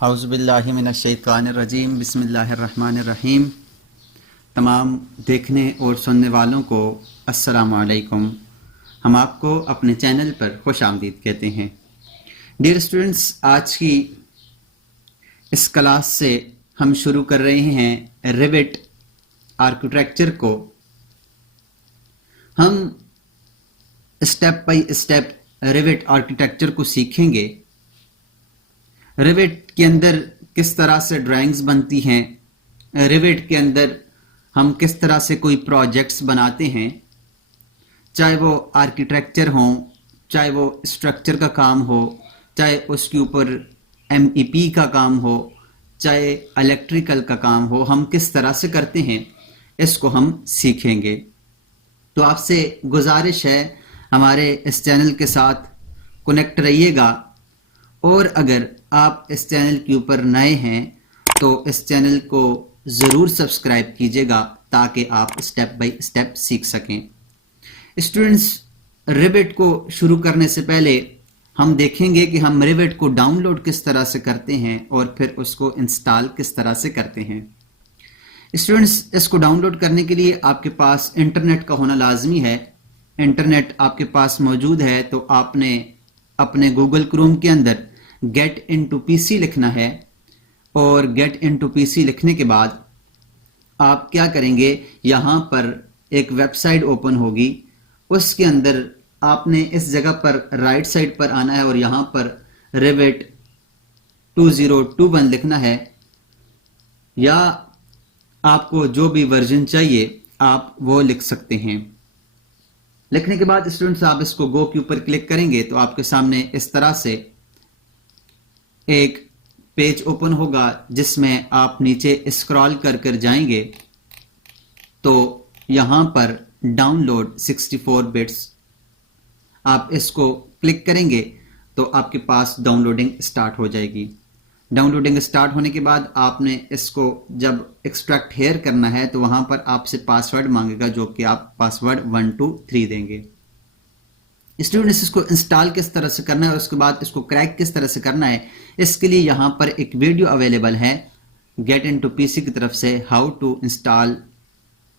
औज़ुबिल्लाहिमिनश्शैतानिर्रजीम बिस्मिल्लाहिर्रहमानिर्रहीम। तमाम देखने और सुनने वालों को अस्सलामु अलैकुम। हम आपको अपने चैनल पर खुश आमदीद कहते हैं। डियर स्टूडेंट्स, आज की इस क्लास से हम शुरू कर रहे हैं रिवेट आर्किटेक्चर को। हम step by step rivet architecture को सीखेंगे। रिवेट के अंदर किस तरह से ड्राइंग्स बनती हैं, रिवेट के अंदर हम किस तरह से कोई प्रोजेक्ट्स बनाते हैं, चाहे वो आर्किटेक्चर हो, चाहे वो स्ट्रक्चर का काम हो, चाहे उसके ऊपर MEP का काम हो, चाहे इलेक्ट्रिकल का काम हो, हम किस तरह से करते हैं इसको हम सीखेंगे। तो आपसे गुजारिश है हमारे इस चैनल के साथ कनेक्ट रहिएगा, और अगर आप इस चैनल के ऊपर नए हैं तो इस चैनल को ज़रूर सब्सक्राइब कीजिएगा ताकि आप स्टेप बाय स्टेप सीख सकें। स्टूडेंट्स, रिवेट को शुरू करने से पहले हम देखेंगे कि हम रिवेट को डाउनलोड किस तरह से करते हैं और फिर उसको इंस्टॉल किस तरह से करते हैं। स्टूडेंट्स, इसको डाउनलोड करने के लिए आपके पास इंटरनेट का होना लाजमी है। इंटरनेट आपके पास मौजूद है तो आपने अपने गूगल क्रोम के अंदर गेट इनटू पीसी लिखना है, और गेट इनटू पीसी लिखने के बाद आप क्या करेंगे, यहाँ पर एक वेबसाइट ओपन होगी। उसके अंदर आपने इस जगह पर राइट साइड पर आना है और यहाँ पर रिवेट 2021 लिखना है, या आपको जो भी वर्जन चाहिए आप वो लिख सकते हैं। लिखने के बाद स्टूडेंट्स आप इसको गो के ऊपर क्लिक करेंगे तो आपके सामने इस तरह से एक पेज ओपन होगा, जिसमें आप नीचे स्क्रॉल कर कर जाएंगे तो यहां पर डाउनलोड 64 बिट्स आप इसको क्लिक करेंगे तो आपके पास डाउनलोडिंग स्टार्ट हो जाएगी। डाउनलोडिंग स्टार्ट होने के बाद आपने इसको जब एक्सट्रैक्ट हेयर करना है तो वहां पर आपसे पासवर्ड मांगेगा, जो कि आप पासवर्ड 123 देंगे। स्टूडेंट्स, इसको इंस्टॉल किस तरह से करना है और उसके बाद इसको क्रैक किस तरह से करना है, इसके लिए यहाँ पर एक वीडियो अवेलेबल है गेट इनटू पीसी की तरफ से, how to install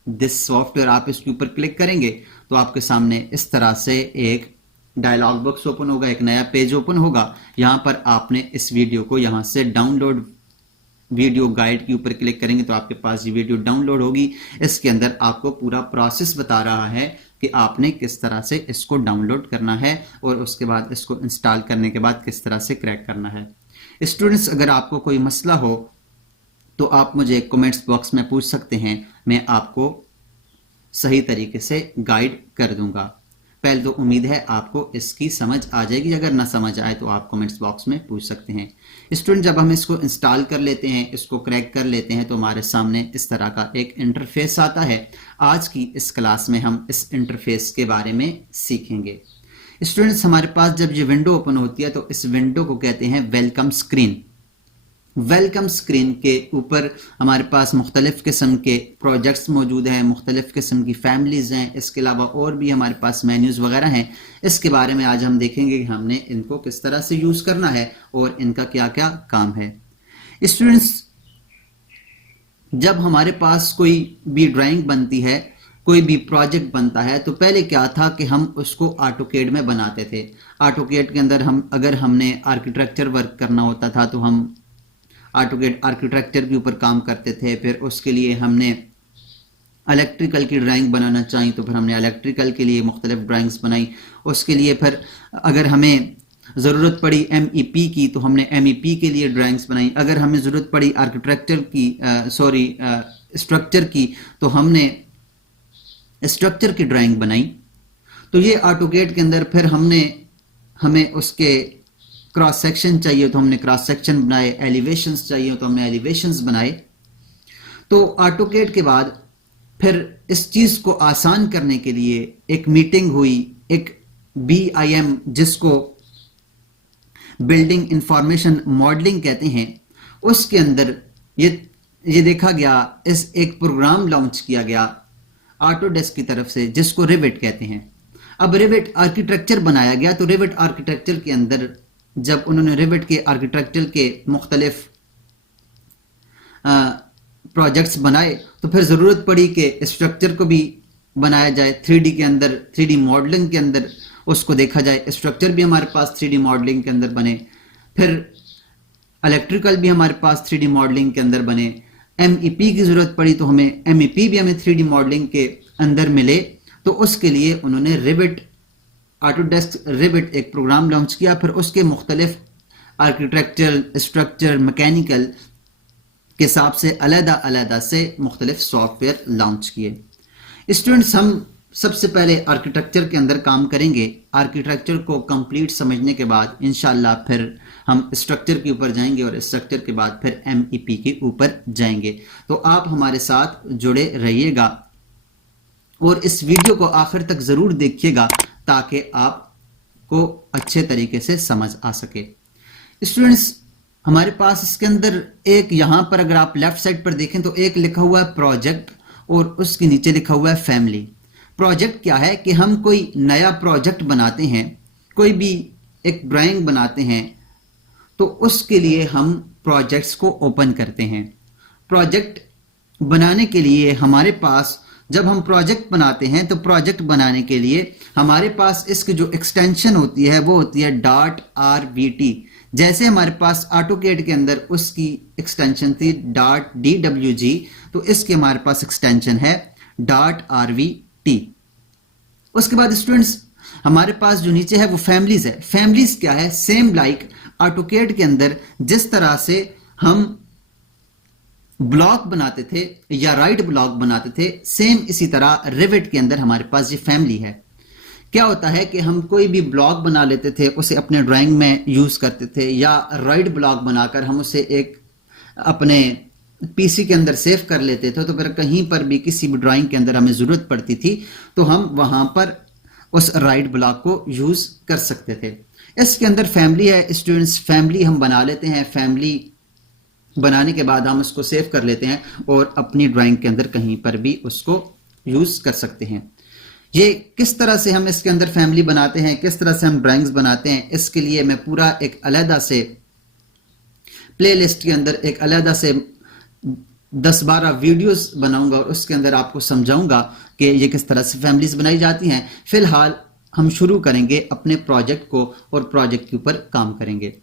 this software. आप इसके ऊपर क्लिक करेंगे तो आपके सामने इस तरह से एक डायलॉग बॉक्स ओपन होगा, एक नया पेज ओपन होगा। यहाँ पर आपने इस वीडियो को यहाँ से डाउनलोड वीडियो गाइड के ऊपर क्लिक करेंगे तो आपके पास ये वीडियो डाउनलोड होगी। इसके अंदर आपको पूरा प्रोसेस बता रहा है कि आपने किस तरह से इसको डाउनलोड करना है और उसके बाद इसको इंस्टॉल करने के बाद किस तरह से क्रैक करना है। स्टूडेंट्स, अगर आपको कोई मसला हो तो आप मुझे कमेंट्स बॉक्स में पूछ सकते हैं, मैं आपको सही तरीके से गाइड कर दूंगा। पहले तो उम्मीद है आपको इसकी समझ आ जाएगी, अगर ना समझ आए तो आप कमेंट्स बॉक्स में पूछ सकते हैं। स्टूडेंट, जब हम इसको इंस्टॉल कर लेते हैं, इसको क्रैक कर लेते हैं तो हमारे सामने इस तरह का एक इंटरफेस आता है। आज की इस क्लास में हम इस इंटरफेस के बारे में सीखेंगे। स्टूडेंट्स, हमारे पास जब ये विंडो ओपन होती है तो इस विंडो को कहते हैं वेलकम स्क्रीन। वेलकम स्क्रीन के ऊपर हमारे पास मुख्तलिफ किस्म के प्रोजेक्ट्स मौजूद हैं, मुख्तलिफ किस्म की फैमिलीज़ हैं, इसके अलावा और भी हमारे पास मेन्यूज़ वगैरह हैं। इसके बारे में आज हम देखेंगे कि हमने इनको किस तरह से यूज़ करना है और इनका क्या क्या काम है। स्टूडेंट्स, जब हमारे पास कोई भी ड्राइंग बनती है, कोई भी प्रोजेक्ट बनता है, तो पहले क्या था कि हम उसको ऑटोकैड में बनाते थे। ऑटोकैड के अंदर अगर हमने आर्किटेक्चर वर्क करना होता था तो हम ऑटोकैड आर्किटेक्चर के ऊपर काम करते थे। फिर उसके लिए हमने इलेक्ट्रिकल की ड्राइंग बनाना चाहिए तो फिर हमने इलेक्ट्रिकल के लिए मुख्तलिफ ड्राइंग्स बनाई। उसके लिए फिर अगर हमें ज़रूरत पड़ी MEP की तो हमने MEP के लिए ड्राइंग्स बनाई। अगर हमें ज़रूरत पड़ी आर्किटेक्चर की स्ट्रक्चर की तो हमने स्ट्रक्चर की ड्राइंग बनाई। तो ये ऑटोकैड के अंदर फिर हमें उसके क्रॉस सेक्शन चाहिए तो हमने क्रॉस सेक्शन बनाए, एलिवेशंस चाहिए तो हमने एलिवेशंस बनाए। तो ऑटोकैड के बाद फिर इस चीज़ को आसान करने के लिए एक मीटिंग हुई, एक BIM जिसको बिल्डिंग इंफॉर्मेशन मॉडलिंग कहते हैं, उसके अंदर ये देखा गया, एक प्रोग्राम लॉन्च किया गया ऑटोडेस्क की तरफ से जिसको रिवेट कहते हैं। अब रिवेट आर्किटेक्चर बनाया गया तो रिवेट आर्किटेक्चर के अंदर जब उन्होंने रिवेट के आर्किटेक्चर के मुख्तलिफ प्रोजेक्ट्स बनाए तो फिर ज़रूरत पड़ी कि स्ट्रक्चर को भी बनाया जाए 3D के अंदर, 3D मॉडलिंग के अंदर उसको देखा जाए। स्ट्रक्चर भी हमारे पास 3D मॉडलिंग के अंदर बने, फिर इलेक्ट्रिकल भी हमारे पास 3D मॉडलिंग के अंदर बने। MEP की ज़रूरत पड़ी तो हमें MEP भी हमें 3D मॉडलिंग के अंदर मिले। तो उसके लिए उन्होंने रिवेट, ऑटोडेस्क रिवेट एक प्रोग्राम लॉन्च किया। फिर उसके मुख्तलिफ आर्किटेक्चरल, स्ट्रक्चर, मैकेनिकल के हिसाब से अलग-अलग से मुख्तलिफ सॉफ्टवेयर लॉन्च किए। स्टूडेंट्स, हम सबसे पहले आर्किटेक्चर के अंदर काम करेंगे। आर्किटेक्चर को कंप्लीट समझने के बाद इंशाल्लाह फिर हम स्ट्रक्चर के ऊपर जाएंगे और स्ट्रक्चर के बाद फिर MEP के ऊपर जाएंगे। तो आप हमारे साथ जुड़े रहिएगा और इस वीडियो को आखिर तक ज़रूर देखिएगा ताकि आपको अच्छे तरीके से समझ आ सके। स्टूडेंट्स, हमारे पास इसके अंदर एक, यहाँ पर अगर आप लेफ्ट साइड पर देखें तो एक लिखा हुआ है प्रोजेक्ट और उसके नीचे लिखा हुआ है फैमिली। प्रोजेक्ट क्या है कि हम कोई नया प्रोजेक्ट बनाते हैं, कोई भी एक ड्राइंग बनाते हैं तो उसके लिए हम प्रोजेक्ट्स को ओपन करते हैं। प्रोजेक्ट बनाने के लिए हमारे पास, जब हम प्रोजेक्ट बनाते हैं तो प्रोजेक्ट बनाने के लिए हमारे पास इसकी जो एक्सटेंशन होती है वो होती है .rvt। जैसे हमारे पास ऑटोकैड के अंदर उसकी एक्सटेंशन थी .dwg, तो इसके हमारे पास एक्सटेंशन है .rvt। उसके बाद स्टूडेंट्स, हमारे पास जो नीचे है वो फैमिलीज है। फैमिलीज क्या है? सेम लाइक ऑटोकैड के अंदर जिस तरह से हम ब्लॉक बनाते थे या राइट ब्लॉक बनाते थे, सेम इसी तरह रिवेट के अंदर हमारे पास ये फैमिली है। क्या होता है कि हम कोई भी ब्लॉक बना लेते थे, उसे अपने ड्राइंग में यूज करते थे, या राइट ब्लॉक बनाकर हम उसे एक अपने PC के अंदर सेव कर लेते थे। तो फिर कहीं पर भी किसी भी ड्राइंग के अंदर हमें जरूरत पड़ती थी तो हम वहां पर उस राइट ब्लॉक को यूज कर सकते थे। इसके अंदर फैमिली है स्टूडेंट्स, फैमिली हम बना लेते हैं। फैमिली बनाने के बाद हम उसको सेव कर लेते हैं और अपनी ड्राइंग के अंदर कहीं पर भी उसको यूज कर सकते हैं। ये किस तरह से हम इसके अंदर फैमिली बनाते हैं, किस तरह से हम ड्राइंग्स बनाते हैं, इसके लिए मैं पूरा एक अलग से प्लेलिस्ट के अंदर एक अलग से 10-12 वीडियोस बनाऊंगा और उसके अंदर आपको समझाऊंगा कि ये किस तरह से फैमिलीज बनाई जाती हैं। फिलहाल हम शुरू करेंगे अपने प्रोजेक्ट को और प्रोजेक्ट के ऊपर काम करेंगे।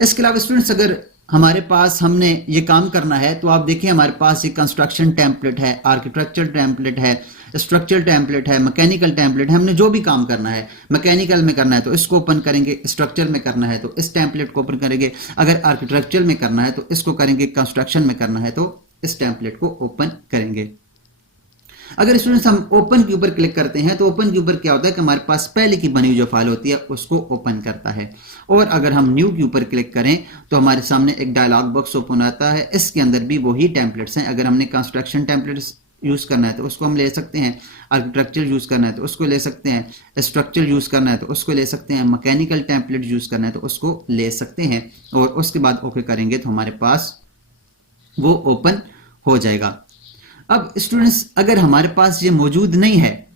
इसके अलावा स्टूडेंट्स, अगर हमारे पास हमने ये काम करना है तो आप देखिए हमारे पास ये कंस्ट्रक्शन टेम्पलेट है, आर्किटेक्चर टेम्पलेट है, स्ट्रक्चर टेम्पलेट है, मैकेनिकल टेम्पलेट है। हमने जो भी काम करना है, मैकेनिकल में करना है तो इसको ओपन करेंगे, स्ट्रक्चर में करना है तो इस टेम्पलेट को ओपन करेंगे, अगर आर्किटेक्चर में करना है तो इसको करेंगे, कंस्ट्रक्शन में करना है तो इस टेम्पलेट को ओपन करेंगे। अगर स्टूडेंट्स हम ओपन के ऊपर क्लिक करते हैं तो ओपन के ऊपर क्या होता है कि हमारे पास पहले की बनी हुई जो फाइल होती है उसको ओपन करता है। और अगर हम न्यू के ऊपर क्लिक करें तो हमारे सामने एक डायलॉग बॉक्स ओपन आता है। इसके अंदर भी वही टेम्पलेट्स हैं। अगर हमने कंस्ट्रक्शन टेम्पलेट्स यूज करना है तो उसको हम ले सकते हैं, आर्किटेक्चर यूज करना है तो उसको ले सकते हैं, स्ट्रक्चर यूज करना है तो उसको ले सकते हैं, मैकेनिकल टेम्पलेट यूज करना है तो उसको ले सकते हैं। और उसके बाद ओके करेंगे तो हमारे पास वो ओपन हो जाएगा। अब स्टूडेंट्स, अगर हमारे पास ये मौजूद नहीं है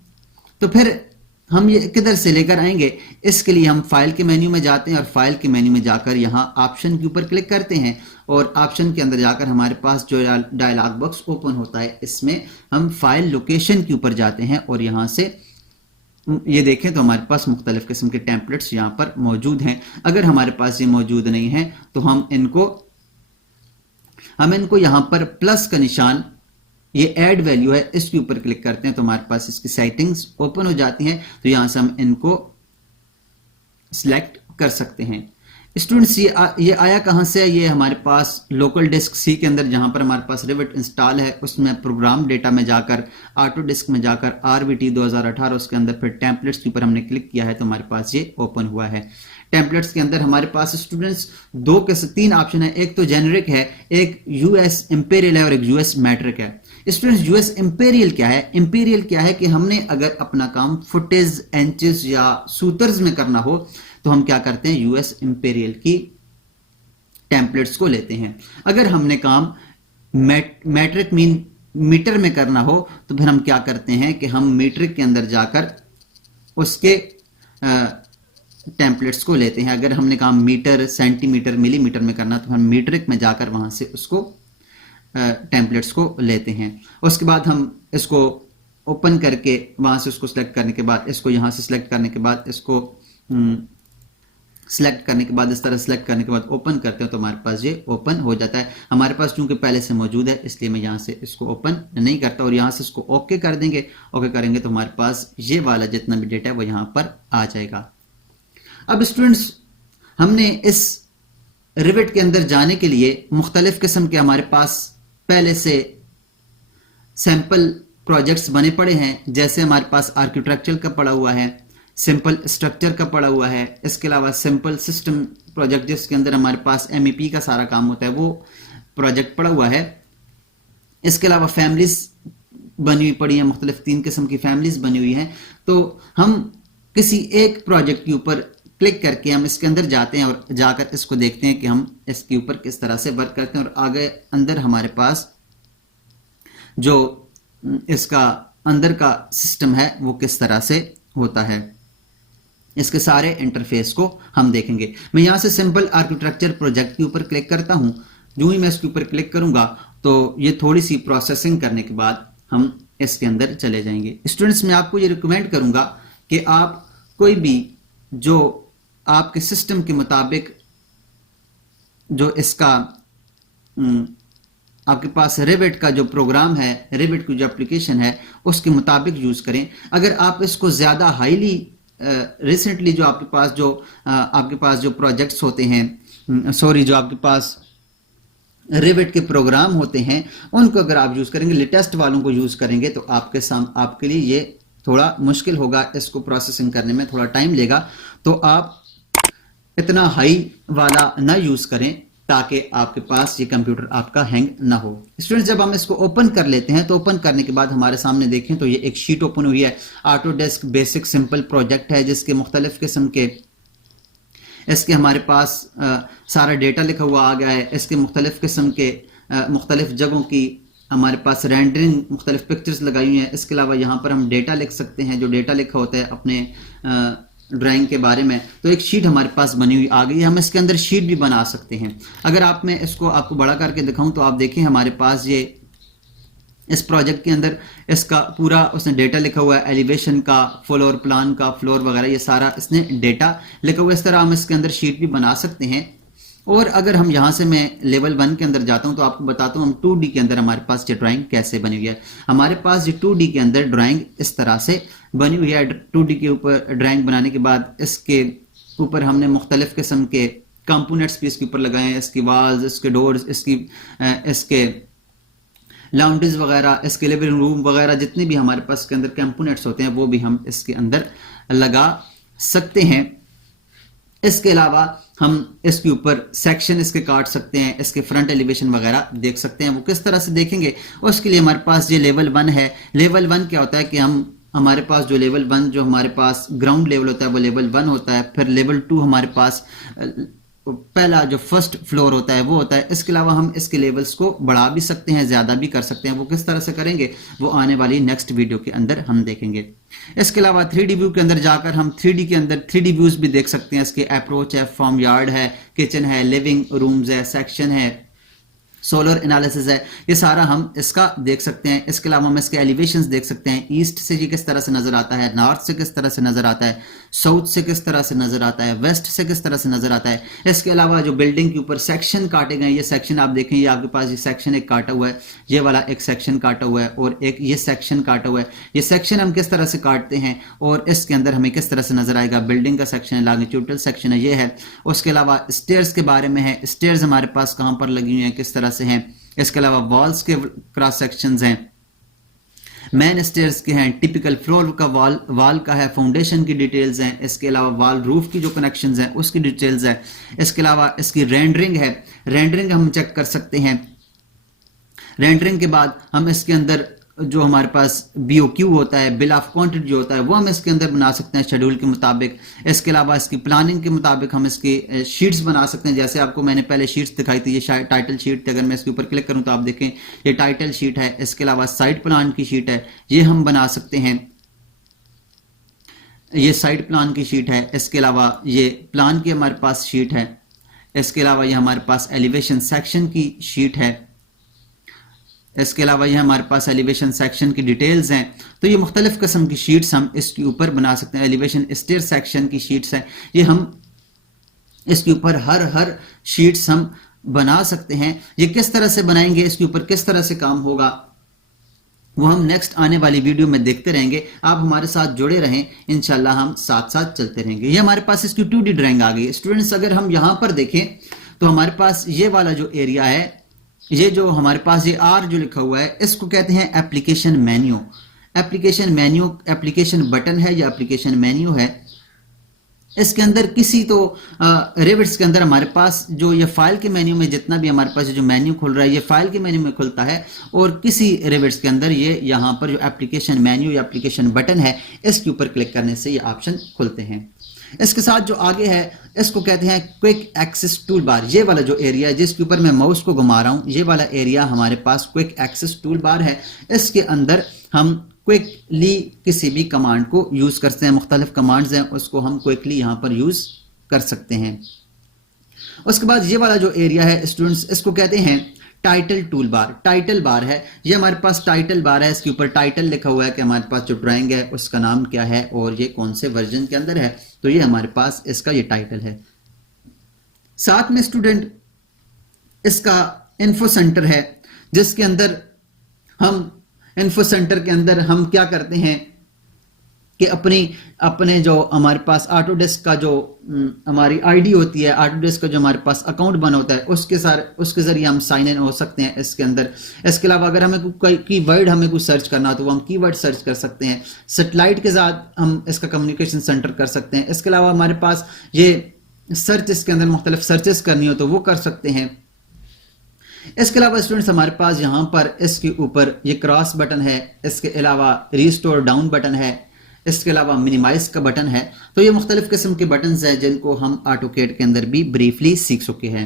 तो फिर हम ये किधर से लेकर आएंगे? इसके लिए हम फाइल के मेन्यू में जाते हैं और फाइल के मेन्यू में जाकर यहाँ ऑप्शन के ऊपर क्लिक करते हैं और ऑप्शन के अंदर जाकर हमारे पास जो डायलॉग बॉक्स ओपन होता है इसमें हम फाइल लोकेशन के ऊपर जाते हैं और यहाँ से ये देखें तो हमारे पास मुख्तलिफ किस्म के टेम्पलेट्स यहाँ पर मौजूद हैं। अगर हमारे पास ये मौजूद नहीं है तो हम इनको यहाँ पर प्लस का निशान, ये ऐड वैल्यू है, इसके ऊपर क्लिक करते हैं तो हमारे पास इसकी सेटिंग्स ओपन हो जाती हैं। तो यहां से हम इनको सिलेक्ट कर सकते हैं। स्टूडेंट्स, ये आया कहां से? ये हमारे पास लोकल डिस्क सी के अंदर जहां पर हमारे पास रिवेट इंस्टॉल है उसमें प्रोग्राम डेटा में जाकर ऑटो डिस्क में जाकर RVT 2018 उसके अंदर फिर टेम्पलेट्स के ऊपर हमने क्लिक किया है तो हमारे पास ये ओपन हुआ है। टेम्पलेट्स के अंदर हमारे पास स्टूडेंट्स 3 ऑप्शन है। एक तो जेनेरिक है, एक US इंपीरियल है और एक US मैट्रिक है। स्टूडेंट्स, US इंपीरियल क्या है? इंपीरियल क्या है कि हमने अगर अपना काम फुटेज, इंचेस या सूतर्स में करना हो तो हम क्या करते हैं? US इंपीरियल की टेम्पलेट्स को लेते हैं। अगर हमने काम मैट्रिक मीटर में करना हो तो फिर हम क्या करते हैं कि हम मीट्रिक के अंदर जाकर उसके टेम्पलेट्स को लेते हैं। अगर हमने काम मीटर, सेंटीमीटर, मिलीमीटर में करना तो हम मीट्रिक में जाकर वहां से उसको टेम्पलेट्स को लेते हैं। उसके बाद हम इसको ओपन करके वहां से उसको सिलेक्ट करने के बाद इसको यहां से सिलेक्ट करने के बाद इसको सिलेक्ट करने के बाद इस तरह सिलेक्ट करने के बाद ओपन करते हैं तो हमारे पास ये ओपन हो जाता है। हमारे पास चूंकि पहले से मौजूद है इसलिए मैं यहाँ से इसको ओपन नहीं करता और यहाँ से इसको ओके कर देंगे। ओके करेंगे तो हमारे पास ये वाला जितना भी डेटा है वो यहाँ पर आ जाएगा। अब स्टूडेंट्स, हमने इस रिविट के अंदर जाने के लिए मुख्तलिफ किस्म के हमारे पास पहले से सैंपल प्रोजेक्ट्स बने पड़े हैं। जैसे हमारे पास आर्किटेक्चर का पड़ा हुआ है, सिंपल स्ट्रक्चर का पड़ा हुआ है, इसके अलावा सिंपल सिस्टम प्रोजेक्ट जिसके अंदर हमारे पास MEP का सारा काम होता है वो प्रोजेक्ट पड़ा हुआ है। इसके अलावा फैमिलीज बनी हुई पड़ी हैं, मुख्तलिफ 3 किस्म की फैमिलीज बनी हुई हैं। तो हम किसी एक प्रोजेक्ट के ऊपर क्लिक करके हम इसके अंदर जाते हैं और जाकर इसको देखते हैं कि हम इसके ऊपर किस तरह से वर्क करते हैं और आगे अंदर हमारे पास जो इसका अंदर का सिस्टम है वो किस तरह से होता है। इसके सारे इंटरफेस को हम देखेंगे। मैं यहां से सिंपल आर्किटेक्चर प्रोजेक्ट के ऊपर क्लिक करता हूं। जो ही मैं इसके ऊपर क्लिक करूंगा तो ये थोड़ी सी प्रोसेसिंग करने के बाद हम इसके अंदर चले जाएंगे। स्टूडेंट्स, मैं आपको ये रिकमेंड करूंगा कि आप कोई भी जो आपके सिस्टम के मुताबिक जो इसका आपके पास रिविट का जो प्रोग्राम है, रिविट की जो एप्लीकेशन है उसके मुताबिक यूज करें। अगर आप इसको ज्यादा हाईली रिसेंटली जो आपके पास जो प्रोजेक्ट्स होते हैं, जो आपके पास रिविट के प्रोग्राम होते हैं उनको अगर आप यूज करेंगे, लेटेस्ट वालों को यूज करेंगे तो आपके लिए ये थोड़ा मुश्किल होगा, इसको प्रोसेसिंग करने में थोड़ा टाइम लेगा। तो आप इतना हाई वाला ना यूज करें ताकि आपके पास ये कंप्यूटर आपका हैंग ना हो। स्टूडेंट्स, जब हम इसको ओपन कर लेते हैं तो ओपन करने के बाद हमारे सामने देखें तो ये एक शीट ओपन हुई है। ऑटोडेस्क बेसिक सिंपल प्रोजेक्ट है जिसके मुख्तलिफ किस्म के इसके हमारे पास सारा डेटा लिखा हुआ आ गया है। इसके मुख्तलिफ किस्म के मुख्तलिफ जगहों की हमारे पास रेंडरिंग मुख्तलिफ पिक्चर्स लगाई हुई हैं। इसके अलावा यहाँ पर हम डेटा लिख सकते हैं, जो डेटा लिखा होता है अपने ड्राइंग के बारे में। तो एक शीट हमारे पास बनी हुई आ गई है। हम इसके अंदर शीट भी बना सकते हैं। अगर मैं इसको आपको बड़ा करके दिखाऊं तो आप देखें हमारे पास ये इस प्रोजेक्ट के अंदर इसका पूरा उसने डेटा लिखा हुआ है, एलिवेशन का, फ्लोर प्लान का, फ्लोर वगैरह ये सारा इसने डेटा लिखा हुआ है। इस तरह हम इसके अंदर शीट भी बना सकते हैं। और अगर हम यहाँ से मैं लेवल 1 के अंदर जाता हूँ तो आपको बताता हूँ हम 2D के अंदर हमारे पास ये ड्राइंग कैसे बनी हुई है। हमारे पास ये 2D के अंदर ड्राइंग इस तरह से बनी हुई है। 2D के ऊपर ड्राइंग बनाने के बाद इसके ऊपर हमने मुख्तलिफ किस्म के कंपोनेंट्स भी इसके ऊपर लगाए हैं। इसकी वॉल्स, इसके डोर्स, इसके लाउंजेस वगैरह, इसके लिविंग रूम वगैरह जितने भी हमारे पास इसके अंदर कंपोनेंट्स होते हैं वो भी हम इसके अंदर लगा सकते हैं। इसके अलावा हम इसके ऊपर सेक्शन इसके काट सकते हैं, इसके फ्रंट एलिवेशन वगैरह देख सकते हैं। वो किस तरह से देखेंगे उसके लिए हमारे पास ये लेवल 1 है। लेवल 1 क्या होता है कि हमारे पास जो लेवल 1 जो हमारे पास ग्राउंड लेवल होता है वो लेवल 1 होता है। फिर लेवल 2 हमारे पास पहला जो फर्स्ट फ्लोर होता है वो होता है। इसके अलावा हम इसके लेवल्स को बढ़ा भी सकते हैं, ज्यादा भी कर सकते हैं। वो किस तरह से करेंगे वो आने वाली नेक्स्ट वीडियो के अंदर हम देखेंगे। इसके अलावा 3D व्यू के अंदर जाकर हम 3D के अंदर 3D व्यूज भी देख सकते हैं। इसके अप्रोच है, फॉर्म यार्ड है, किचन है, लिविंग रूम्स है, सेक्शन है, सोलर एनालिसिस है, ये सारा हम इसका देख सकते हैं। इसके अलावा हम इसके एलिवेशंस देख सकते हैं। ईस्ट से ये किस तरह से नजर आता है, नॉर्थ से किस तरह से नजर आता है, साउथ से किस तरह से नजर आता है, वेस्ट से किस तरह से नजर आता है। इसके अलावा जो बिल्डिंग के ऊपर सेक्शन काटे गए, ये सेक्शन आप देखें, ये आपके पास ये सेक्शन एक काटा हुआ है, ये वाला एक सेक्शन काटा हुआ है और एक ये सेक्शन काटा हुआ है। ये सेक्शन हम किस तरह से काटते हैं और इसके अंदर हमें किस तरह से नजर आएगा। बिल्डिंग का सेक्शन है, लॉन्गिट्यूडल सेक्शन है, ये है। उसके अलावा स्टेयर्स के बारे में है, स्टेयर्स हमारे पास कहां पर लगी हुई हैं, किस तरह से हैं। इसके अलावा वॉल्स के क्रॉस सेक्शंस हैं, मेन स्टेयर्स के हैं, टिपिकल फ्लोर का वॉल का है, फाउंडेशन की डिटेल्स हैं। इसके अलावा वॉल रूफ की जो कनेक्शंस हैं उसकी डिटेल्स है। इसके अलावा इसकी रेंडरिंग है, रेंडरिंग हम चेक कर सकते हैं। रेंडरिंग के बाद हम इसके अंदर जो हमारे पास BOQ होता है, बिल ऑफ क्वांटिटी जो होता है वो हम इसके अंदर बना सकते हैं शेड्यूल के मुताबिक। इसके अलावा इसकी प्लानिंग के मुताबिक हम इसकी शीट्स बना सकते हैं। जैसे आपको मैंने पहले शीट्स दिखाई थी, ये टाइटल शीट थी। अगर मैं इसके ऊपर क्लिक करूं तो आप देखें ये टाइटल शीट है। इसके अलावा साइट प्लान की शीट है, ये हम बना सकते हैं। ये साइड प्लान की शीट है, इसके अलावा ये प्लान की हमारे पास शीट है, इसके अलावा ये हमारे पास एलिवेशन सेक्शन की शीट है, इसके अलावा ये हमारे पास एलिवेशन सेक्शन की डिटेल्स हैं। तो ये मुख्तलिफ किस्म की शीट्स हम इसके ऊपर बना सकते हैं। एलिवेशन स्टेयर सेक्शन की शीट्स हैं, ये हम इसके ऊपर हर शीट्स हम बना सकते हैं। ये किस तरह से बनाएंगे, इसके ऊपर किस तरह से काम होगा, वो हम नेक्स्ट आने वाली वीडियो में देखते रहेंगे। आप हमारे साथ जुड़े रहें, इंशाल्लाह हम साथ साथ चलते रहेंगे। ये हमारे पास इसकी 2D ड्राइंग आ गई। स्टूडेंट्स अगर हम यहां पर देखें तो हमारे पास ये वाला जो एरिया है, ये जो हमारे पास ये आर जो लिखा हुआ है, इसको कहते हैं एप्लीकेशन मेन्यू। एप्लीकेशन बटन है या एप्लीकेशन मेन्यू है। इसके अंदर किसी तो रिविट्स के अंदर हमारे पास जो ये फाइल के मेन्यू में जितना भी हमारे पास जो मेन्यू खुल रहा है, ये फाइल के मेन्यू में खुलता है, और किसी रिविट्स के अंदर ये यहाँ पर जो एप्लीकेशन मेन्यू या एप्लीकेशन बटन है, इसके ऊपर क्लिक करने से ये ऑप्शन खुलते हैं। इसके साथ जो आगे है, इसको कहते हैं क्विक एक्सेस टूल बार। ये वाला जो एरिया है जिसके ऊपर मैं माउस को घुमा रहा हूं, ये वाला एरिया हमारे पास क्विक एक्सेस टूल बार है। इसके अंदर हम क्विकली किसी भी कमांड को यूज करते हैं। मुख्तलिफ कमांड्स हैं, उसको हम क्विकली यहां पर यूज कर सकते हैं। उसके बाद ये वाला जो एरिया है स्टूडेंट्स, इसको कहते हैं title tool bar. Title bar है, ये हमारे पास टाइटल बार है। इसके ऊपर टाइटल लिखा हुआ है कि हमारे पास जो ड्राइंग है उसका नाम क्या है और ये कौन से वर्जन के अंदर है। तो ये हमारे पास इसका ये टाइटल है। साथ में स्टूडेंट इसका इन्फो सेंटर है, जिसके अंदर हम इन्फो सेंटर के अंदर हम क्या करते हैं कि अपने जो हमारे पास ऑटोडेस्क का जो हमारी आईडी होती है, ऑटोडेस्क का जो हमारे पास अकाउंट बना होता है, उसके जरिए हम साइन इन हो सकते हैं इसके अंदर। इसके अलावा अगर हमें कोई कीवर्ड हमें कुछ सर्च करना हो तो वो हम कीवर्ड सर्च कर सकते हैं। सैटेलाइट के साथ हम इसका कम्युनिकेशन सेंटर कर सकते हैं। इसके अलावा हमारे पास ये सर्च, इसके अंदर मुख्तलिफ सर्चेस करनी हो तो वो कर सकते हैं। इसके अलावा स्टूडेंट्स हमारे पास यहाँ पर इसके ऊपर ये क्रॉस बटन है, इसके अलावा रिस्टोर डाउन बटन है, इसके अलावा मिनिमाइज का बटन है। तो ये मुख्तलिफ किस्म के बटन हैं जिनको हम ऑटोकैड के अंदर भी ब्रीफली सीख चुके हैं।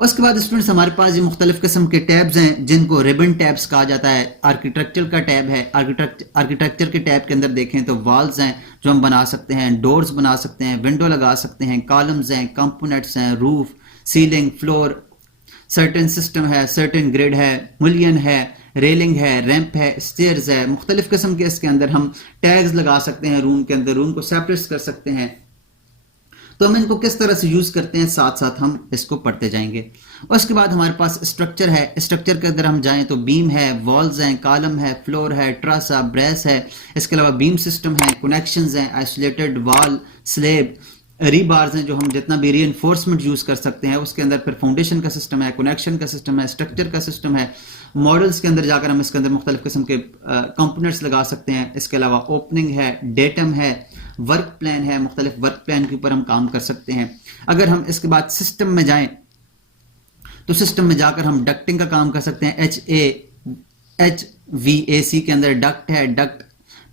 उसके बाद स्टूडेंट्स हमारे पास ये मुख्तलिफ किस्म के टैब्स हैं जिनको रिबन टैब्स कहा जाता है। आर्किटेक्चर का टैब है, आर्किटेक्चर के टैब के अंदर देखें तो वॉल्स हैं जो हम बना सकते हैं, डोर्स बना सकते हैं, विंडो लगा सकते हैं, कॉलम्स हैं, कंपोनेंट्स हैं, roof, ceiling, floor, certain system है, सर्टेन ग्रिड है, मुलियन है, रेलिंग है, रैंप है, स्टेयर्स है। मुख्तलिफ किस्म के इसके अंदर हम टैग्स लगा सकते हैं रूम के अंदर, रूम को सेपरेट कर सकते हैं। तो हम इनको किस तरह से यूज करते हैं साथ साथ हम इसको पढ़ते जाएंगे। उसके बाद हमारे पास स्ट्रक्चर है। स्ट्रक्चर के अंदर हम जाएं तो बीम है, वॉल्स हैं, कॉलम है, फ्लोर है, ट्रस है, ब्रेस है। इसके अलावा बीम सिस्टम है, कनेक्शंस हैं, आइसोलेटेड वॉल, स्लेब, रीबार्स हैं जो हम जितना भी रीइंफोर्समेंट यूज कर सकते हैं। उसके अंदर फिर फाउंडेशन का सिस्टम है, कनेक्शन का सिस्टम है, स्ट्रक्चर का सिस्टम है। मॉडल्स के अंदर जाकर हम इसके अंदर मुख्तलिफ किस्म के कंपोनेंट्स लगा सकते हैं। इसके अलावा ओपनिंग है, डेटम है, वर्क प्लान है, मुख्तलिफ वर्क प्लान के ऊपर हम काम कर सकते हैं। अगर हम इसके बाद सिस्टम में जाएं तो सिस्टम में जाकर हम डक्टिंग का काम कर सकते हैं। HVAC के अंदर डक्ट है, डक्ट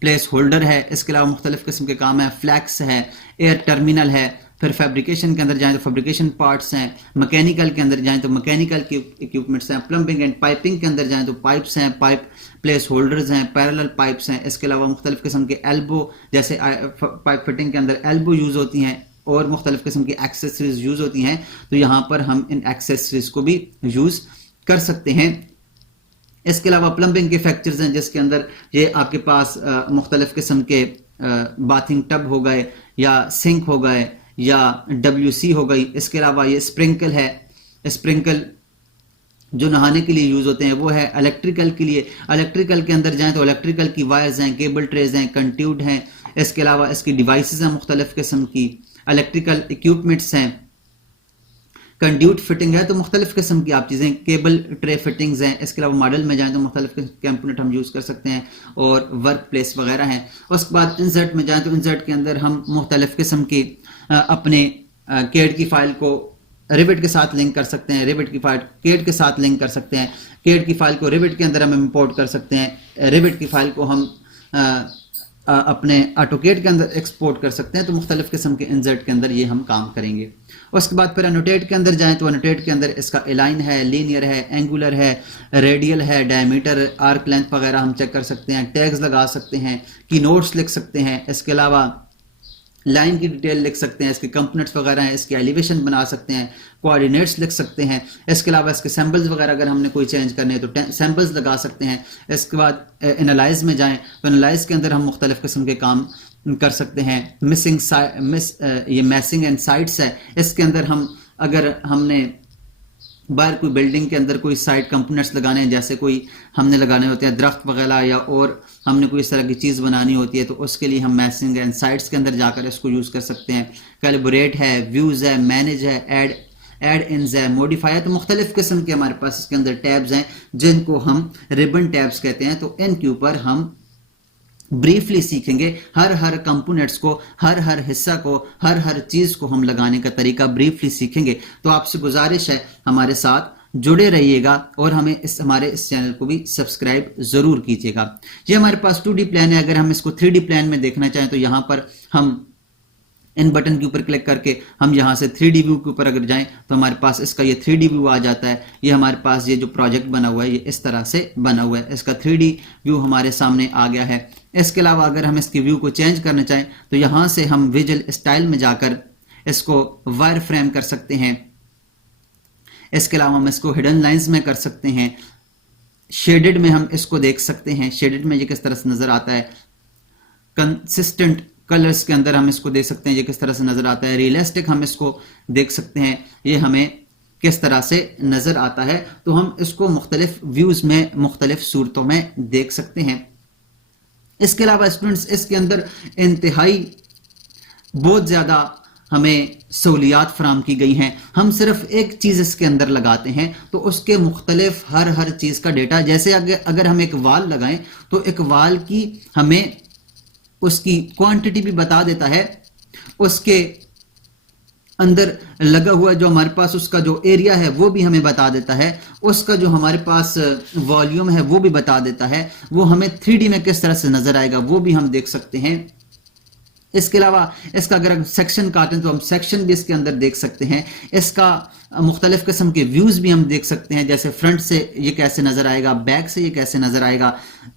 प्लेस होल्डर है। इसके अलावा मुख्तलिफ किस्म के काम है, फ्लैक्स है, एयर टर्मिनल है। फिर फैब्रिकेशन के अंदर जाएं तो फैब्रिकेशन पार्ट्स हैं, मैकेनिकल के अंदर जाएं तो मैकेनिकल के इक्विपमेंट्स हैं, प्लम्बिंग एंड पाइपिंग के अंदर जाएं तो पाइप्स हैं, पाइप प्लेस होल्डर्स हैं, पैरेलल पाइप्स हैं। इसके अलावा मुख्तलिफ किस्म के एल्बो, जैसे पाइप फिटिंग के अंदर एल्बो यूज होती हैं और मुख्तलिफ किस्म की एक्सेसरीज यूज होती हैं। तो यहाँ पर हम इन एक्सेसरीज को भी यूज कर सकते हैं। इसके अलावा प्लम्बिंग के फैक्चर्स हैं जिसके अंदर ये आपके पास मुख्तलिफ किस्म के बाथिंग टब हो गए या सिंक हो गए या WC हो गई। इसके अलावा ये स्प्रिंकल है, स्प्रिंकल जो नहाने के लिए यूज होते हैं वो है। इलेक्ट्रिकल के लिए, इलेक्ट्रिकल के अंदर जाएं तो इलेक्ट्रिकल की वायर्स हैं, केबल ट्रेज हैं, कंट्यूड हैं। इसके अलावा इसकी डिवाइसेस हैं मुख्तलिफ किस्म की, इलेक्ट्रिकल इक्विपमेंट्स हैं, कंड्यूट फिटिंग है। तो मुख्तलिफ किस्म की आप चीज़ें, केबल ट्रे फिटिंग्स हैं। इसके अलावा मॉडल में जाएं तो मुख्तलिफ कंपोनेंट हम यूज़ कर सकते हैं और वर्क प्लेस वगैरह हैं। उसके बाद इंसर्ट में जाएं तो इंसर्ट के अंदर हम मुख्तलिफ किस्म की अपने केड की फाइल को रिविट के साथ लिंक कर सकते हैं, रिविट की फाइल केड के साथ लिंक कर सकते हैं, केड की फाइल को रिविट के अंदर हम इंपोर्ट कर सकते हैं, रिविट की फाइल को हम अपने ऑटोकेड के अंदर एक्सपोर्ट कर सकते हैं, तो मुख्तलिफ किस्म के इंसर्ट के अंदर ये हम काम करेंगे। उसके बाद फिर एनोटेट के अंदर जाएं तो एनोटेट के अंदर इसका एलाइन है, लीनियर है, एंगुलर है, रेडियल है, डायमीटर, आर्क लेंथ वगैरह हम चेक कर सकते हैं, टैग्स लगा सकते हैं, की नोट्स लिख सकते हैं, इसके अलावा लाइन की डिटेल लिख सकते हैं, इसके कंपोनेंट्स वगैरह हैं, इसके एलिवेशन बना सकते हैं, कोऑर्डिनेट्स लिख सकते हैं। इसके अलावा इसके सैम्पल्स वगैरह अगर हमने कोई चेंज करने हैं तो सैम्पल्स लगा सकते हैं। इसके बाद एनालाइज में जाएं तो एनालाइज के अंदर हम मुख्तलिफ किस्म के काम कर सकते हैं। ये मैसिंग एंड साइट्स है, इसके अंदर हम अगर हमने बाहर कोई बिल्डिंग के अंदर कोई साइड कंपोनेंट्स लगाने हैं, जैसे कोई हमने लगाने होते हैं दरख्त वगैरह या और हमने कोई इस तरह की चीज़ बनानी होती है, तो उसके लिए हम मैसिंग एंड साइट्स के अंदर जाकर इसको यूज़ कर सकते हैं। कैलिब्रेट है, व्यूज़ है, मैनेज है, ऐड इन्स है, मॉडिफाई है। तो मुख्तलिफ किस्म के हमारे पास इसके अंदर टैब्स हैं जिनको हम रिबन टैब्स कहते हैं। तो इनके ऊपर हम ब्रीफली सीखेंगे हर कंपोनेंट्स को, हर हिस्सा को, हर चीज को हम लगाने का तरीका ब्रीफली सीखेंगे। तो आपसे गुजारिश है हमारे साथ जुड़े रहिएगा और हमारे इस चैनल को भी सब्सक्राइब जरूर कीजिएगा। ये हमारे पास 2D प्लान है। अगर हम इसको 3D प्लान में देखना चाहें तो यहां पर हम इन बटन के ऊपर क्लिक करके हम यहाँ से 3D व्यू के ऊपर अगर जाएं तो हमारे पास इसका ये 3D व्यू आ जाता है। ये हमारे पास ये जो प्रोजेक्ट बना हुआ है ये इस तरह से बना हुआ है, इसका 3D व्यू हमारे सामने आ गया है। इसके अलावा अगर हम इसके व्यू को चेंज करना चाहें तो यहाँ से हम विजुअल स्टाइल में जाकर इसको वायर फ्रेम कर सकते हैं। इसके अलावा हम इसको हिडन लाइंस में कर सकते हैं। शेडेड में हम इसको देख सकते हैं, शेडेड में ये किस तरह से नजर आता है। कंसिस्टेंट कलर्स के अंदर हम इसको देख सकते हैं, ये किस तरह से नजर आता है। रियलिस्टिक हम इसको देख सकते हैं, ये हमें किस तरह से नजर आता है। तो हम इसको मुख्तलिफ व्यूज में मुख्तलिफ सूरतों में देख सकते हैं। इसके अलावा स्टूडेंट्स इसके अंदर इंतहाई बहुत ज्यादा हमें सहूलियात फराम की गई हैं। हम सिर्फ एक चीज इसके अंदर लगाते हैं तो उसके मुख्तलिफ हर चीज का डेटा, जैसे अगर हम एक वाल लगाएं तो एक वाल की हमें उसकी क्वांटिटी भी बता देता है, उसके अंदर लगा हुआ जो हमारे पास उसका जो एरिया है वो भी हमें बता देता है, उसका जो हमारे पास वॉल्यूम है वो भी बता देता है, वो हमें 3D में किस तरह से नजर आएगा वो भी हम देख सकते हैं। इसके अलावा इसका अगर सेक्शन काटें तो हम सेक्शन भी इसके अंदर देख सकते हैं। इसका मुख्तलिफ किस्म के व्यूज भी हम देख सकते हैं, जैसे फ्रंट से ये कैसे नजर आएगा, बैक से ये कैसे नजर आएगा।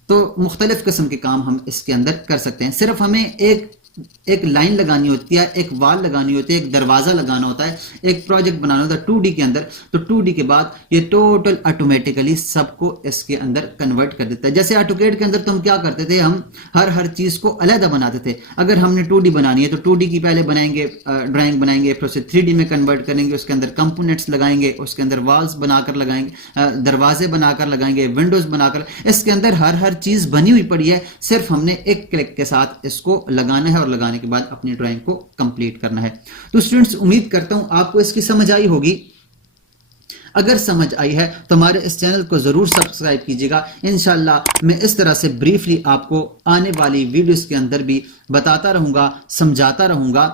तो मुख्तलिफ किस्म के काम हम इसके अंदर कर सकते हैं। सिर्फ हमें एक लाइन लगानी होती है, एक वाल लगानी होती है, एक दरवाजा लगाना होता है, एक प्रोजेक्ट बनाना होता है 2D के अंदर। तो 2D के बाद ये टोटल ऑटोमेटिकली सबको इसके अंदर कन्वर्ट कर देता है। जैसे ऑटोकेड के अंदर तो हम क्या करते थे, हम हर चीज को अलग बनाते थे। अगर हमने 2D बनानी है तो 2D की पहले बनाएंगे, ड्राइंग बनाएंगे, फिर उसे 3D में कन्वर्ट करेंगे, उसके अंदर कंपोनेंट्स लगाएंगे, उसके अंदर वॉल्स बनाकर लगाएंगे, दरवाजे बनाकर लगाएंगे, विंडोज बनाकर। इसके अंदर हर चीज बनी हुई पड़ी है, सिर्फ हमने एक क्लिक के साथ इसको लगाना है और लगाने के बाद अपनी ड्राइंग को कंप्लीट करना है। तो स्टूडेंट्स उम्मीद करता हूं आपको इसकी समझ आई होगी। अगर समझ आई है तो हमारे इस चैनल को जरूर सब्सक्राइब कीजिएगा। इंशाल्लाह मैं इस तरह से ब्रीफली आपको आने वाली वीडियोस के अंदर भी बताता रहूंगा, समझाता रहूंगा।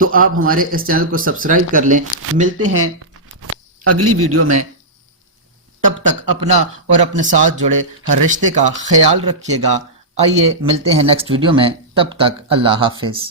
तो आप हमारे इस चैनल को सब्सक्राइब कर लें। मिलते हैं अगली वीडियो में, तब तक अपना और अपने साथ जुड़े हर रिश्ते का ख्याल रखिएगा। आइए मिलते हैं नेक्स्ट वीडियो में, तब तक अल्लाह हाफिज।